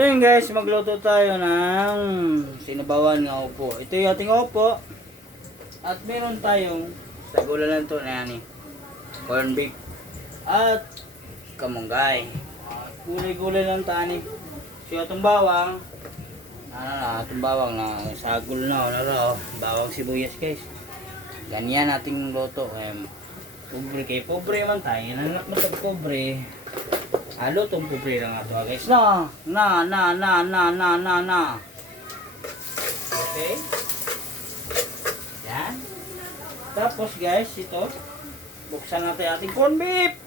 So yun guys, magluto tayo ng sinabawan ng upo. Ito yung ating upo. At meron tayong sagulan to na yan eh. Corn beef. At kamunggay. Gulay-gulay lang tani. So itong bawang. Itong bawang na sagol na. Bawang sibuyas guys. Ganyan ating luto. Pobre kay pobre man tayo. Nanak mo tag pobre. Halo tong pobre lang ato guys. Na. Okay. Yan. Tapos guys, ito. Buksan natin ating corn beef.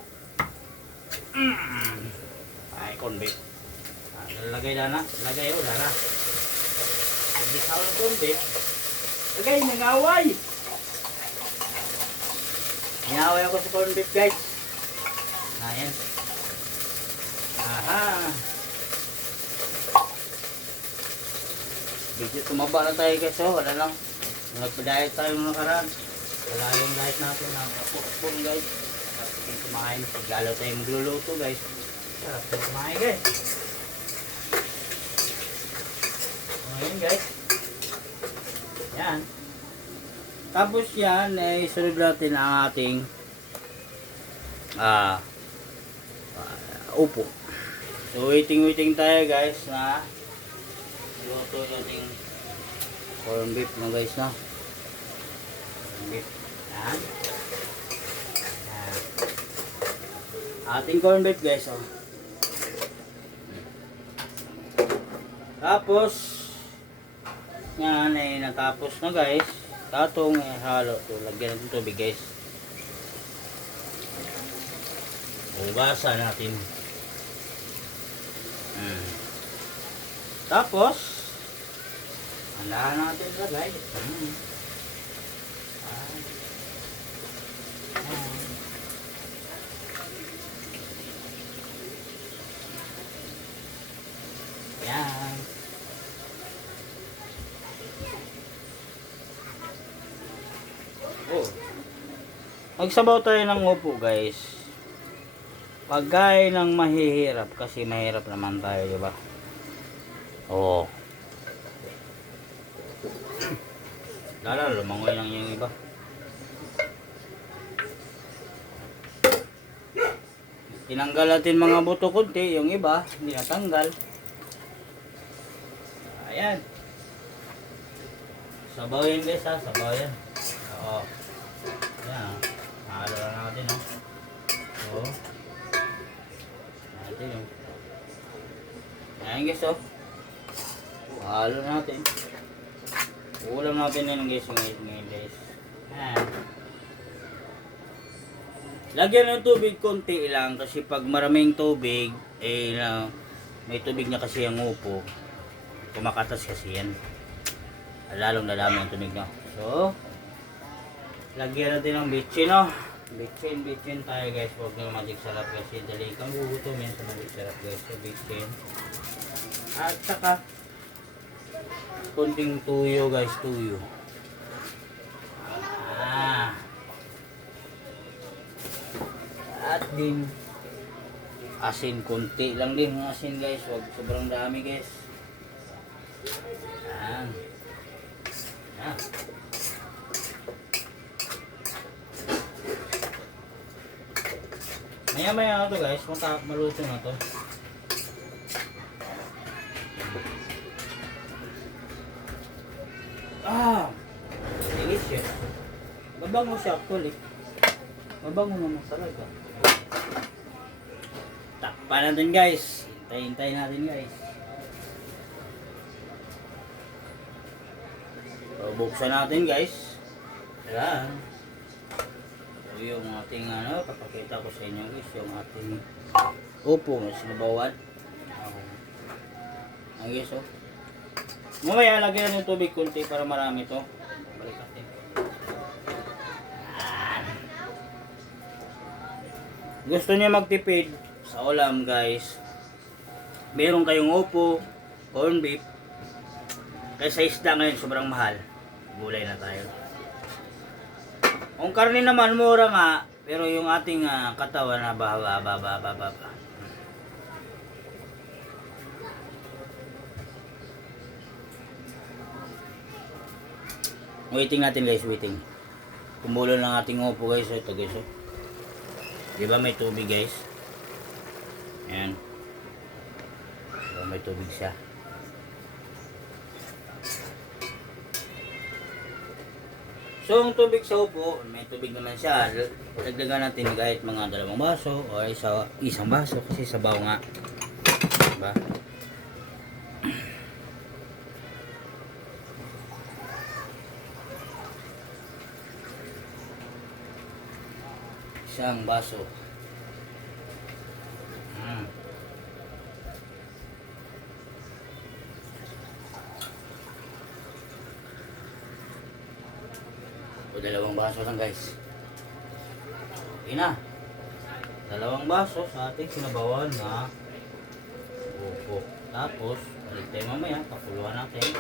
Ay, corn beef. Lagay na. Lagay o, dala. Pagbisaw ng corn beef. Lagay, nag-away. Inaway ako sa corn beef guys. Ayan. Aha. Medyo tumaba na tayo guys. Oh, wala lang. Nagpa-diet tayo ng nakaraan. Wala yung diet natin. Nakapun guys. Sarap tayo kumain. Paglalaw tayo magluluto guys. Sarap tayo kumain guys. Ngayon guys. Yan. Tapos yan, isunod natin ang ating upo. So waiting tayo guys na luto yung ating corn beef na guys na. Corn beef. Yan. Yan. Ating corn beef guys oh. Tapos yan ay natapos na guys. Katong halo to, lagyan natin tubig guys. Hugasan natin. Tapos andahan natin lagay. Yan. Oh. Magsabaw tayo ng upo guys. Pagkain ng mahihirap kasi mahirap naman tayo, di ba? Oo. Lala, lumangoy lang yung iba. Tinanggal natin mga buto kunti, yung iba hindi natanggal. Ayan. Sabawin guys ha, sabawin. Oo. Ayan. Halo lang natin ha. Oo. Natin yun. Ayan guys oh. Halo natin. Ulam natin yun guys ngayon guys. Ayan. Lagyan ng tubig konti lang kasi pag maraming tubig may tubig na kasi ang upo. Kumakatas kasi yan. Lalong lalami ang tubig na. So lagyan natin ng bitchin no. Bitchin tayo guys. Huwag na magic sarap kasi dali kang gugutom yan sa magic sarap guys. So bitchin. At saka konting tuyo guys, tuyo. At din asin, konti lang din ng asin guys, huwag sobrang dami guys. Yan. Yan. Maya na to guys, maluto na to. Delicious. Mabango siya actually. Mabango naman talaga. Takpan natin guys. Hintayin natin guys. So, buksan natin guys. Ayan. So yung ating papakita ko sa inyo guys. Yung ating upo na sinabawan. Ayan guys oh. Mamaya lagyan ng tubig kunti para marami to. Balik natin. Gusto niyo magtipid sa ulam guys. Meron kayong upo, corn beef. Kaysa isda ngayon sobrang mahal. Gulay na tayo. Kung karne naman mura nga, pero yung ating katawan na baba. Waiting natin guys, waiting. Kumulo lang ating upo guys. Ito guys. Di ba may tubig guys? Ayan. Di ba may tubig siya? So, ang tubig sa upo, may tubig naman siya. Dagdagan natin kahit mga 2 baso o isang baso kasi sabaw nga. Diba? Isang baso. O 2 baso lang guys. Okay na. 2 baso sa ating sinabawan na upo. Tapos, balik tayo mamaya. Pakuluan natin.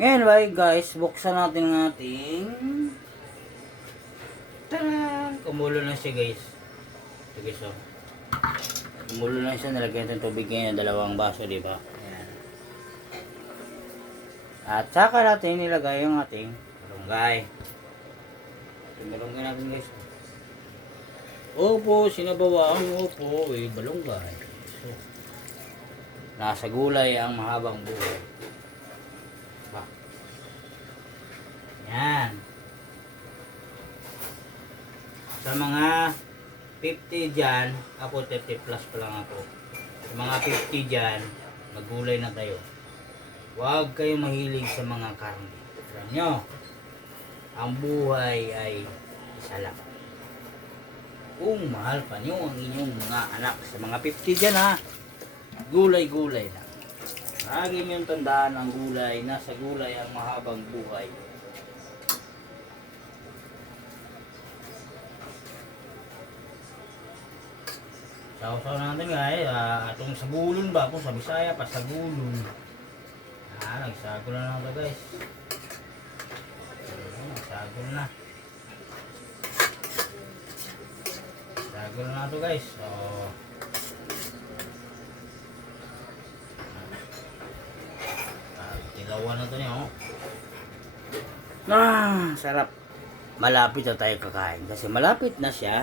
Ngayon guys, buksan natin ang ating tada! Kumulo na siya guys. Ito guys oh. Kumulo na siya. Nalagyan natin tubig ngayon. 2 baso, di ba? Ayan. At saka natin nilagay yung ating malunggay. Yung malunggay natin guys. Opo, sinabawaan. Opo, balunggay. So, nasa gulay ang mahabang buhay. Diba? Yan. Sa mga 50 dyan, ako 30 plus pa lang ako. Sa mga 50 dyan, magulay na tayo. Huwag kayo mahilig sa mga karne. Alam nyo, ang buhay ay isa lang. Kung mahal pa nyo ang inyong mga anak, sa mga 50 dyan ha, gulay-gulay lang. Lagi nyo tandaan ang gulay, nasa gulay ang mahabang buhay. Sausaw natin guys, atong sagulon ba po sa Bisaya pa sagulon. Nagsagol na ito guys. Nagsagol na. Sagol na ito guys. So, tilawan na ito niya oh. Sarap. Malapit na tayo kakain kasi malapit na siya.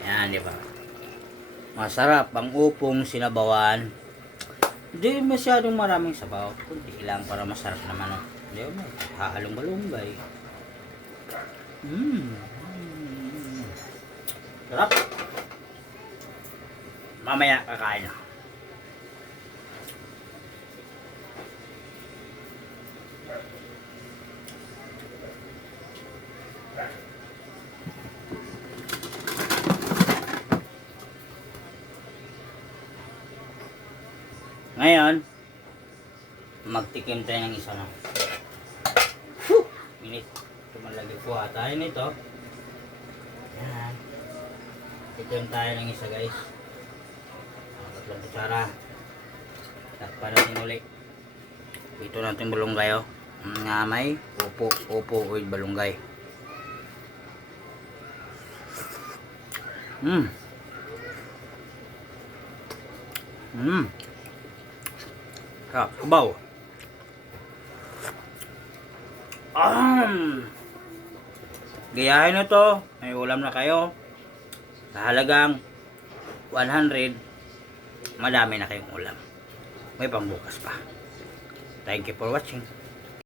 Yan, di ba? Masarap ang upong sinabawan. Hindi masyadong maraming sabaw. Kunti lang para masarap naman. Oh. Hindi mo, haalong balunggay. Sarap. Mamaya kakain na. Ngayon, magtikim tayo ng isa na. Minute. Tumalagay po tayo nito. Yan. Tikim tayo ng isa guys. 3 kutsara. Takpan natin ulit. Ito natin balunggay oh. Nga may upo with balunggay. Sabaw. Gayahin na to. May ulam na kayo. Sa halagang 100, madami na kayong ulam. May pambukas pa. Thank you for watching.